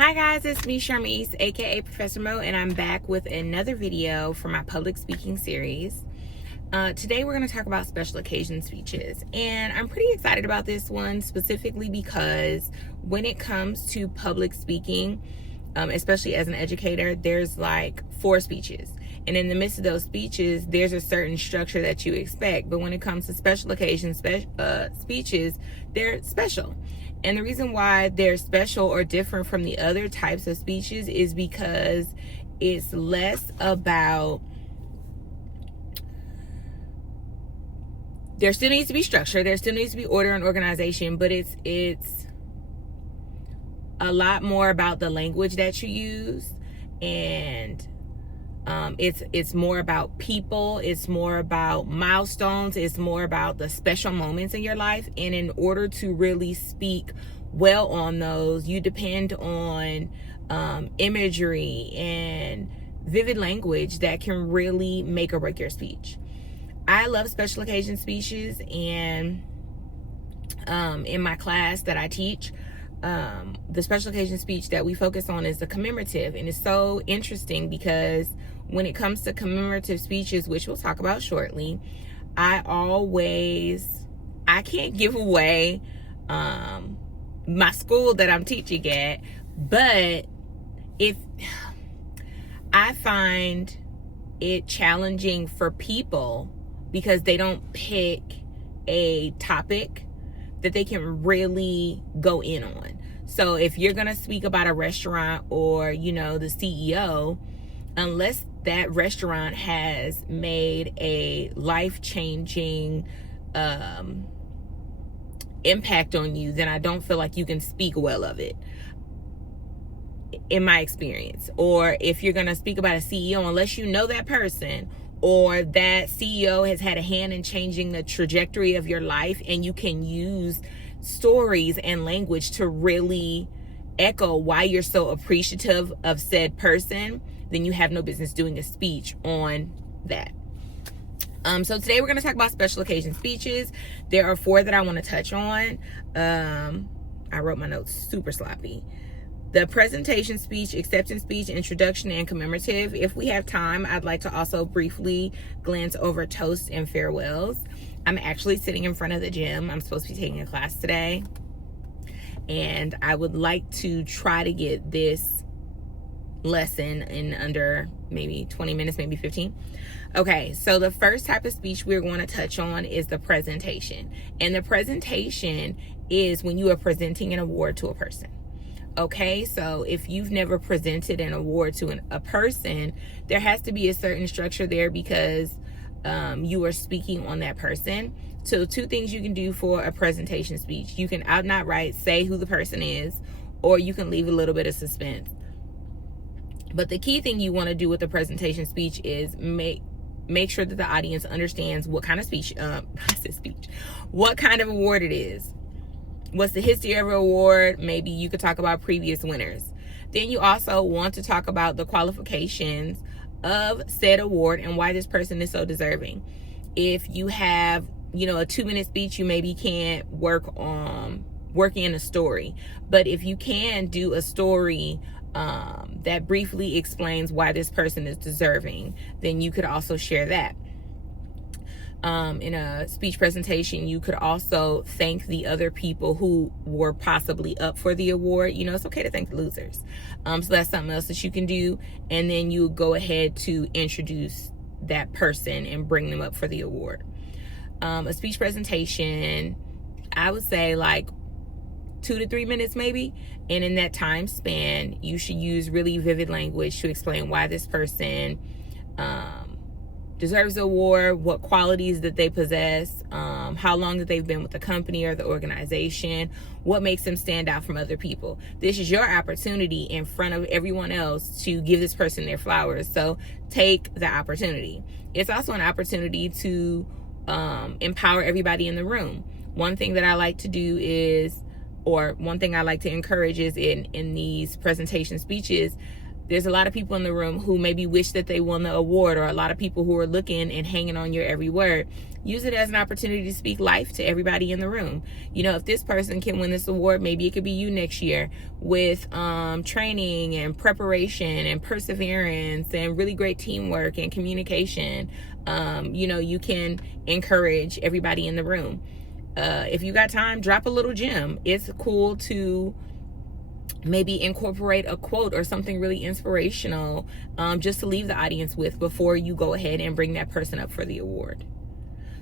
Hi guys, it's me Sharmise, aka Professor Mo, and I'm back with another video for my public speaking series. Today we're going to talk about special occasion speeches, and I'm pretty excited about this one specifically because when it comes to public speaking, especially as an educator, there's like 4 speeches, and in the midst of those speeches there's a certain structure that you expect, but when it comes to special occasion speeches, they're special. And the reason why they're special or different from the other types of speeches is because it's less about, there still needs to be structure, there still needs to be order and organization, but it's a lot more about the language that you use, and it's more about people, it's more about milestones, it's more about the special moments in your life. And in order to really speak well on those, you depend on imagery and vivid language that can really make or break your speech. I love special occasion speeches, and in my class that I teach, the special occasion speech that we focus on is the commemorative. And it's so interesting because when it comes to commemorative speeches, which we'll talk about shortly, I can't give away my school that I'm teaching at, but if I find it challenging for people because they don't pick a topic that they can really go in on. So if you're gonna speak about a restaurant or, the CEO, unless that restaurant has made a life-changing impact on you, then I don't feel like you can speak well of it, in my experience. Or if you're gonna speak about a CEO, unless you know that person or that CEO has had a hand in changing the trajectory of your life, and you can use stories and language to really echo why you're so appreciative of said person, then you have no business doing a speech on that. So today we're going to talk about special occasion speeches. There are 4 that I want to touch on. I wrote my notes super sloppy. The presentation speech, acceptance speech, introduction, and commemorative. If we have time, I'd like to also briefly glance over toasts and farewells. I'm actually sitting in front of the gym. I'm supposed to be taking a class today, and I would like to try to get this lesson in under maybe 20 minutes, maybe 15. Okay, so the first type of speech we're going to touch on is the presentation. And the presentation is when you are presenting an award to a person. Okay, so if you've never presented an award to a person, there has to be a certain structure there because you are speaking on that person. So 2 things you can do for a presentation speech. You can out and outright say who the person is, or you can leave a little bit of suspense. But the key thing you want to do with a presentation speech is make sure that the audience understands what kind of speech, what kind of award it is. What's the history of an award? Maybe you could talk about previous winners. Then you also want to talk about the qualifications of said award and why this person is so deserving. If you have, a 2-minute speech, you maybe can't work in a story. But if you can do a story that briefly explains why this person is deserving, then you could also share that. In a speech presentation, you could also thank the other people who were possibly up for the award. It's okay to thank the losers. So that's something else that you can do. And then you go ahead to introduce that person and bring them up for the award. A speech presentation, I would say like 2 to 3 minutes maybe. And in that time span, you should use really vivid language to explain why this person deserves the award, what qualities that they possess, how long that they've been with the company or the organization, what makes them stand out from other people. This is your opportunity in front of everyone else to give this person their flowers. So take the opportunity. It's also an opportunity to empower everybody in the room. One thing that I like to do is, or one thing I like to encourage is in these presentation speeches, There's a lot of people in the room who maybe wish that they won the award, or a lot of people who are looking and hanging on your every word. Use it as an opportunity to speak life to everybody in the room. You know, if this person can win this award, maybe it could be you next year, with training and preparation and perseverance and really great teamwork and communication. You know, you can encourage everybody in the room. If you got time, drop a little gem. It's cool to maybe incorporate a quote or something really inspirational, just to leave the audience with before you go ahead and bring that person up for the award.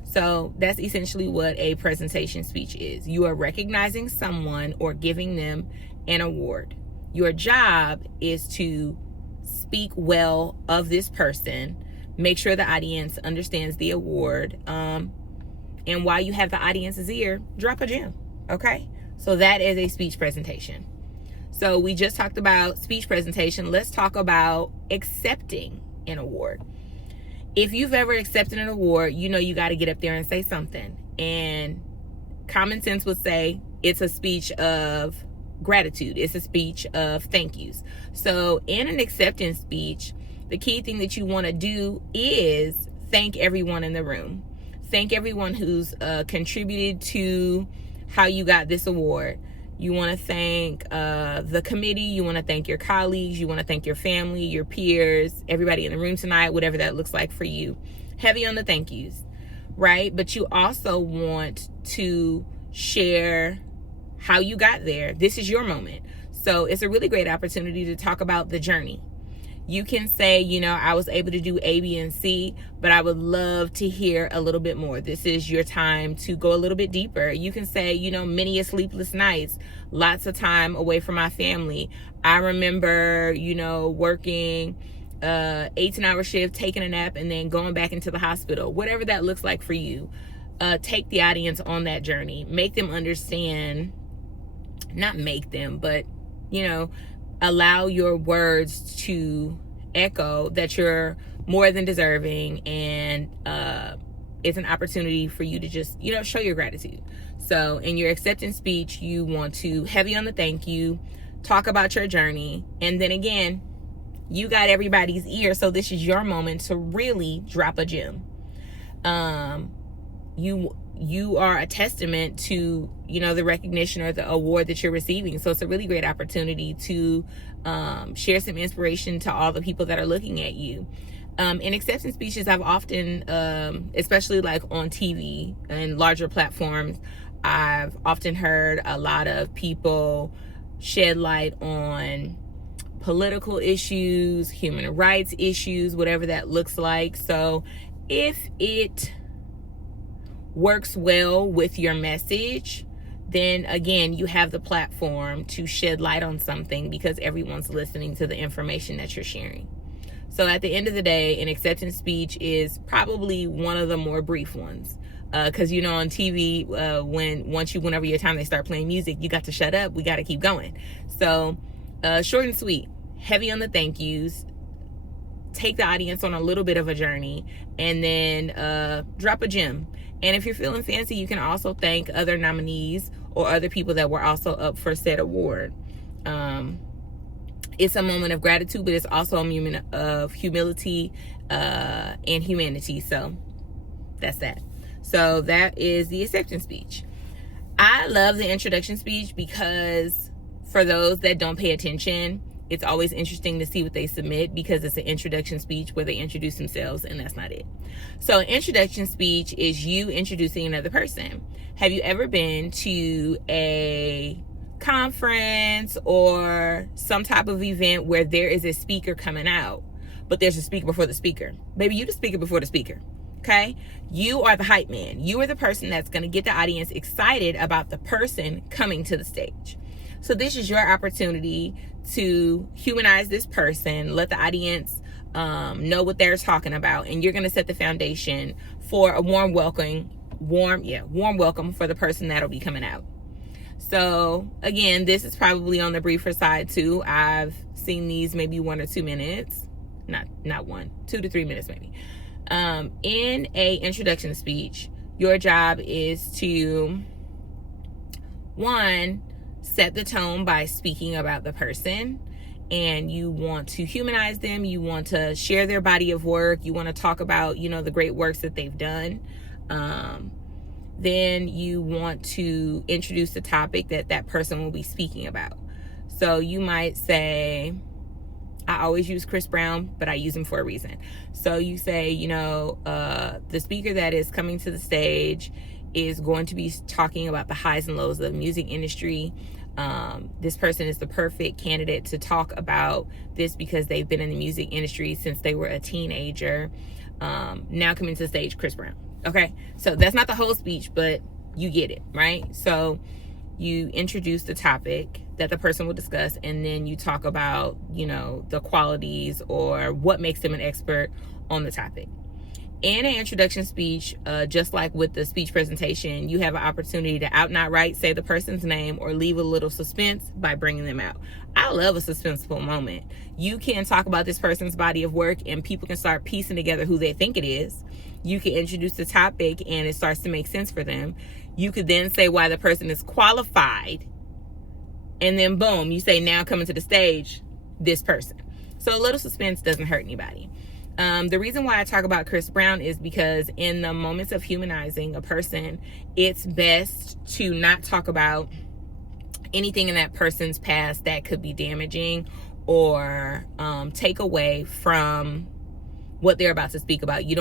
So that's essentially what a presentation speech is. You are recognizing someone or giving them an award. Your job is to speak well of this person, make sure the audience understands the award, and while you have the audience's ear, drop a gem. Okay? So that is a speech presentation. So we just talked about speech presentation. Let's talk about accepting an award. If you've ever accepted an award, you know you got to get up there and say something. And common sense would say it's a speech of gratitude. It's a speech of thank yous. So in an acceptance speech, the key thing that you want to do is thank everyone in the room. Thank everyone who's contributed to how you got this award. You want to thank the committee. You want to thank your colleagues. You want to thank your family, your peers, everybody in the room tonight, whatever that looks like for you. Heavy on the thank yous, right? But you also want to share how you got there. This is your moment. So it's a really great opportunity to talk about the journey. You can say, you know, I was able to do A, B, and C, but I would love to hear a little bit more. This is your time to go a little bit deeper. You can say, you know, many a sleepless nights, lots of time away from my family. I remember, you know, working 18-hour shift, taking a nap, and then going back into the hospital. Whatever that looks like for you, take the audience on that journey. Make them understand, not make them, but, you know, allow your words to echo that you're more than deserving, and it's an opportunity for you to just, you know, show your gratitude. So in your acceptance speech, you want to heavy on the thank you, talk about your journey, and then again, you got everybody's ear, so this is your moment to really drop a gem. You are a testament to, you know, the recognition or the award that you're receiving. So it's a really great opportunity to share some inspiration to all the people that are looking at you. In acceptance speeches, I've often, especially like on TV and larger platforms, I've often heard a lot of people shed light on political issues, human rights issues, whatever that looks like. So if it works well with your message, then again, you have the platform to shed light on something because everyone's listening to the information that you're sharing. So at the end of the day, an acceptance speech is probably one of the more brief ones. Because, you know, on TV, once you went over your time, they start playing music, you got to shut up, we got to keep going. So short and sweet, heavy on the thank yous, take the audience on a little bit of a journey, and then drop a gem. And if you're feeling fancy, you can also thank other nominees or other people that were also up for said award. It's a moment of gratitude, but it's also a moment of humility and humanity. So that's that. So that is the acceptance speech. I love the introduction speech because for those that don't pay attention, it's always interesting to see what they submit because it's an introduction speech where they introduce themselves, and that's not it. So an introduction speech is you introducing another person. Have you ever been to a conference or some type of event where there is a speaker coming out, but there's a speaker before the speaker? Maybe you the speaker before the speaker. Okay? You are the hype man. You are the person that's going to get the audience excited about the person coming to the stage. So this is your opportunity to humanize this person, let the audience know what they're talking about, and you're going to set the foundation for a warm welcome for the person that'll be coming out. So again, this is probably on the briefer side too. I've seen these maybe 1 or 2 minutes, not 1, 2 to 3 minutes maybe. In a introduction speech, your job is to, one, set the tone by speaking about the person, and you want to humanize them, you want to share their body of work, you want to talk about, the great works that they've done, then you want to introduce the topic that that person will be speaking about. So you might say, I always use Chris Brown, but I use him for a reason. So you say, the speaker that is coming to the stage is going to be talking about the highs and lows of the music industry. This person is the perfect candidate to talk about this because they've been in the music industry since they were a teenager. Now coming to the stage, Chris Brown. Okay, so that's not the whole speech, but you get it, right? So you introduce the topic that the person will discuss, and then you talk about, the qualities or what makes them an expert on the topic. In an introduction speech, just like with the speech presentation, you have an opportunity to out and outright say the person's name or leave a little suspense by bringing them out. I love a suspenseful moment. You can talk about this person's body of work and people can start piecing together who they think it is. You can introduce the topic and it starts to make sense for them. You could then say why the person is qualified, and then boom, you say, now coming to the stage, this person. So a little suspense doesn't hurt anybody. The reason why I talk about Chris Brown is because in the moments of humanizing a person, it's best to not talk about anything in that person's past that could be damaging or take away from what they're about to speak about. You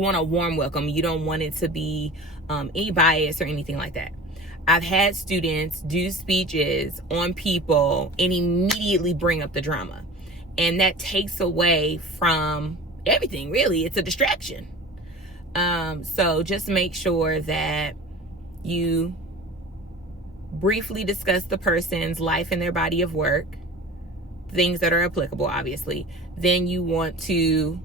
want a warm welcome. You don't want it to be any bias or anything like that. I've had students do speeches on people and immediately bring up the drama. And that takes away from everything, really. It's a distraction. So just make sure that you briefly discuss the person's life and their body of work, things that are applicable, obviously. Then you want to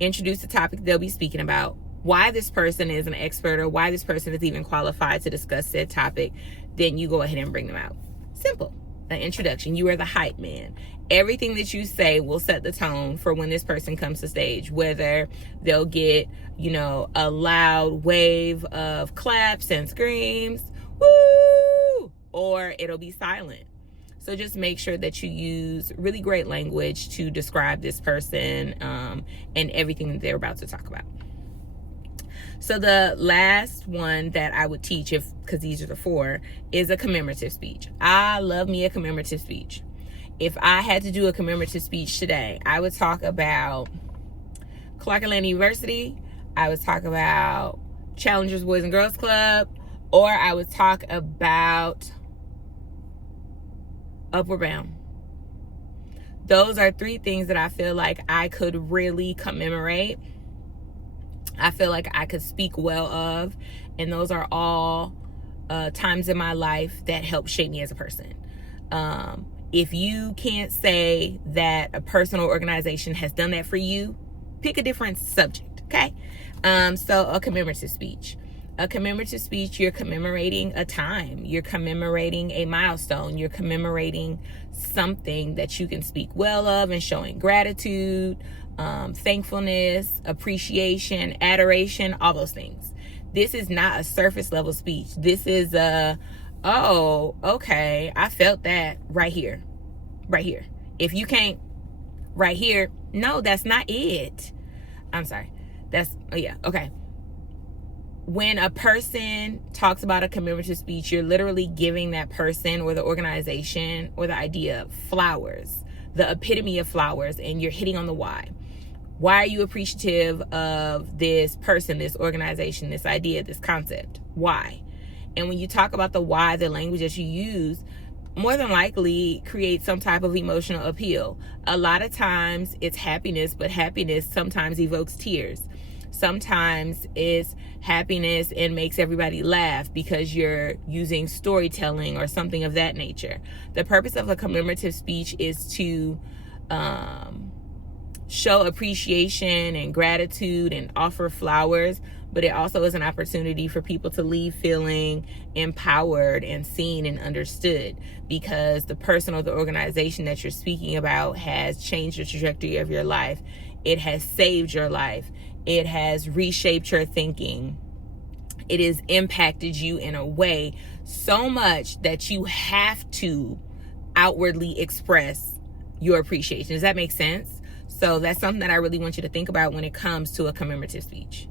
introduce the topic they'll be speaking about, why this person is an expert or why this person is even qualified to discuss said topic. Then you go ahead and bring them out. Simple. An introduction. You are the hype man. Everything that you say will set the tone for when this person comes to stage, whether they'll get, a loud wave of claps and screams, woo, or it'll be silent. So just make sure that you use really great language to describe this person and everything that they're about to talk about. So the last one that I would teach, because these are the 4, is a commemorative speech. I love me a commemorative speech. If I had to do a commemorative speech today, I would talk about Clark Atlanta University. I would talk about Challengers Boys and Girls Club, or I would talk about Upward Bound. Those are 3 things that I feel like I could really commemorate. I feel like I could speak well of, and those are all times in my life that helped shape me as a person. If you can't say that a person or organization has done that for you, pick a different subject, okay? So a commemorative speech. A commemorative speech, you're commemorating a time. You're commemorating a milestone. You're commemorating something that you can speak well of and showing gratitude, thankfulness, appreciation, adoration, all those things. This is not a surface level speech. This is oh, okay, I felt that right here. If you can't right here, no, that's not it. I'm sorry. Okay. When a person talks about a commemorative speech, you're literally giving that person or the organization or the idea flowers, the epitome of flowers, and you're hitting on the why. Why are you appreciative of this person, this organization, this idea, this concept? Why? And when you talk about the why, the language that you use more than likely creates some type of emotional appeal. A lot of times it's happiness, but happiness sometimes evokes tears. Sometimes it's happiness and makes everybody laugh because you're using storytelling or something of that nature. The purpose of a commemorative speech is to show appreciation and gratitude and offer flowers, but it also is an opportunity for people to leave feeling empowered and seen and understood because the person or the organization that you're speaking about has changed the trajectory of your life. It has saved your life. It has reshaped your thinking. It has impacted you in a way so much that you have to outwardly express your appreciation. Does that make sense? So that's something that I really want you to think about when it comes to a commemorative speech.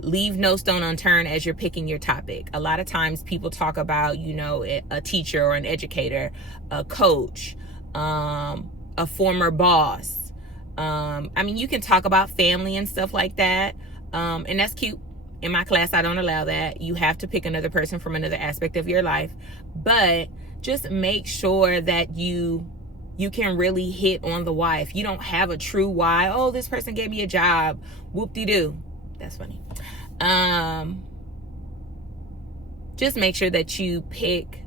Leave no stone unturned as you're picking your topic. A lot of times people talk about, a teacher or an educator, a coach, a former boss. You can talk about family and stuff like that. And that's cute. In my class, I don't allow that. You have to pick another person from another aspect of your life. But just make sure that you can really hit on the why. If you don't have a true why, oh, this person gave me a job, whoop-de-doo. That's funny. Just make sure that you pick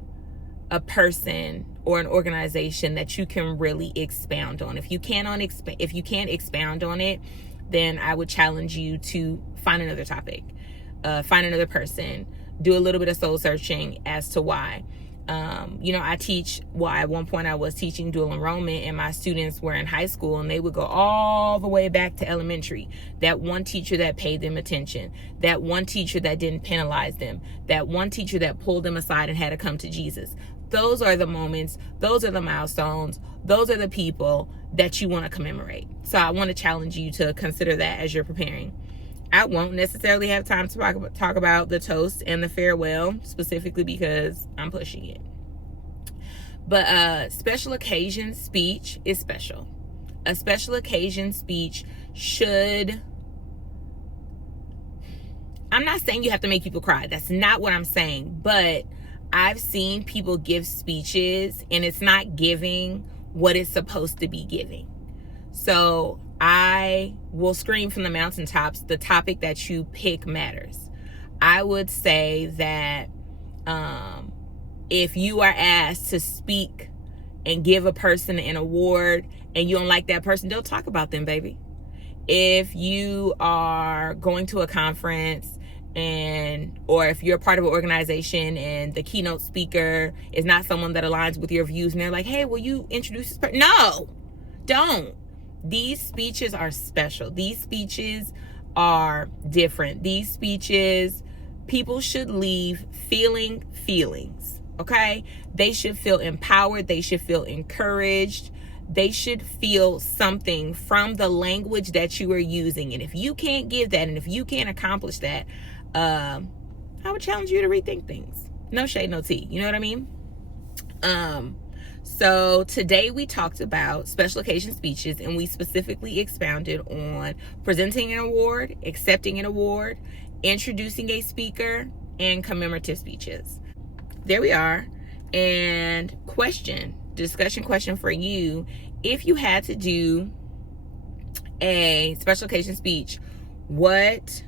a person or an organization that you can really expound on. If you can't expound on it, then I would challenge you to find another topic, find another person, do a little bit of soul searching as to why. I teach, at one point I was teaching dual enrollment, and my students were in high school, and they would go all the way back to elementary. That one teacher that paid them attention, that one teacher that didn't penalize them, that one teacher that pulled them aside and had to come to Jesus. Those are the moments, those are the milestones, those are the people that you want to commemorate. So I want to challenge you to consider that as you're preparing. I won't necessarily have time to talk about the toast and the farewell, specifically because I'm pushing it. But special occasion speech is special. A special occasion speech should... I'm not saying you have to make people cry. That's not what I'm saying. But I've seen people give speeches and it's not giving what it's supposed to be giving. So I will scream from the mountaintops, the topic that you pick matters. I would say that if you are asked to speak and give a person an award and you don't like that person, don't talk about them, baby. If you are going to a conference or if you're part of an organization and the keynote speaker is not someone that aligns with your views and they're like, hey, will you introduce this person? No, don't. These speeches are special. These speeches are different. These speeches, people should leave feeling feelings, okay? They should feel empowered. They should feel encouraged. They should feel something from the language that you are using. And if you can't give that, and if you can't accomplish that, I would challenge you to rethink things. No shade, no tea. You know what I mean? So today we talked about special occasion speeches, and we specifically expounded on presenting an award, accepting an award, introducing a speaker, and commemorative speeches. There we are. And discussion question for you. If you had to do a special occasion speech, what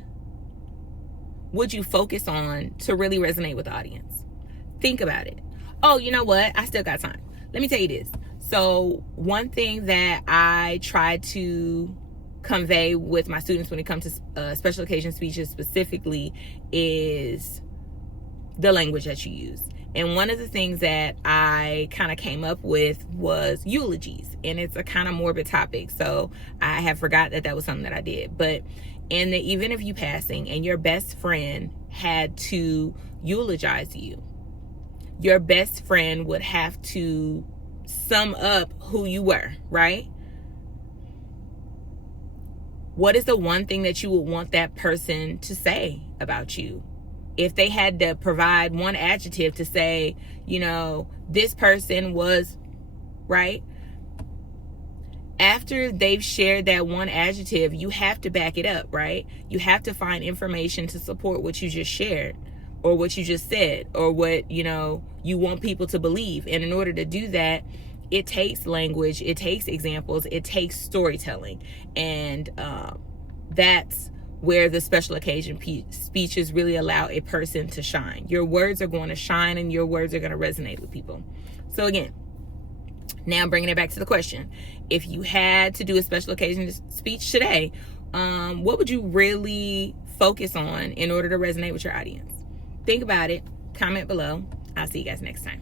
would you focus on to really resonate with the audience? Think about it. Oh, you know what? I still got time. Let me tell you this. So one thing that I try to convey with my students when it comes to special occasion speeches specifically is the language that you use. And one of the things that I kind of came up with was eulogies. And it's a kind of morbid topic, so I have forgot that was something that I did. But in the event of you passing and your best friend had to eulogize you, your best friend would have to sum up who you were, right? What is the one thing that you would want that person to say about you? If they had to provide one adjective to say, this person was, right? After they've shared that one adjective, you have to back it up, right? You have to find information to support what you just shared, or what you just said, or what, you want people to believe. And in order to do that, it takes language, it takes examples, it takes storytelling. And that's where the special occasion speeches really allow a person to shine. Your words are going to shine, and your words are going to resonate with people. So again, now bringing it back to the question, if you had to do a special occasion speech today, what would you really focus on in order to resonate with your audience? Think about it. Comment below. I'll see you guys next time.